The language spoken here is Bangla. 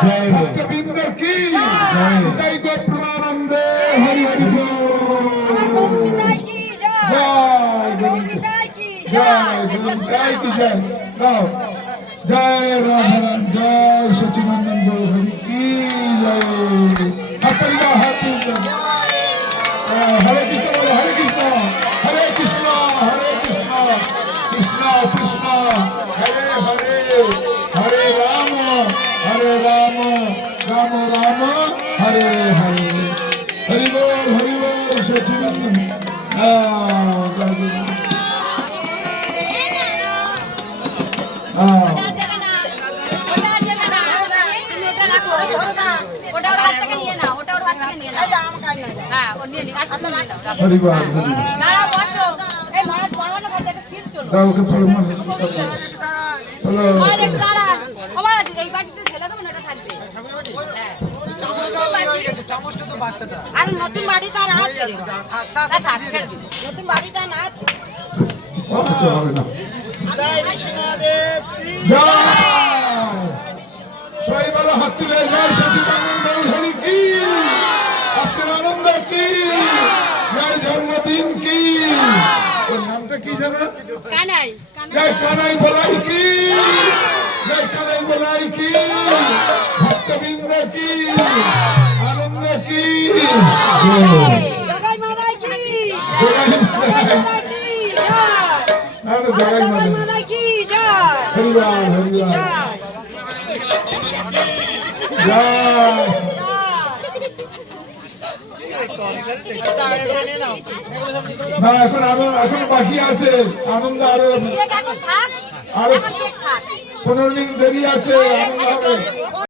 ভক্তবৃন্দর কি জয় গো প্রমানন্দে হরি হরি জয় জয় জয় রাধা জয় রাম রাম হরে হরে। হরি বল হরি বল সচিদানন্দ হরিবার হরিবার আর নতুন বাড়িটা আর আছে। নতুন বাড়িটা না আছে। জন্মদিন কি? ওর কি জানো কানাই। কানাই বলাই কি? কানাই বলাই কি? গোবিন্দ এখন আরও এখন বাকি আছে। আনন্দ আরও। আরও পনেরো মিনিট দেরি আছে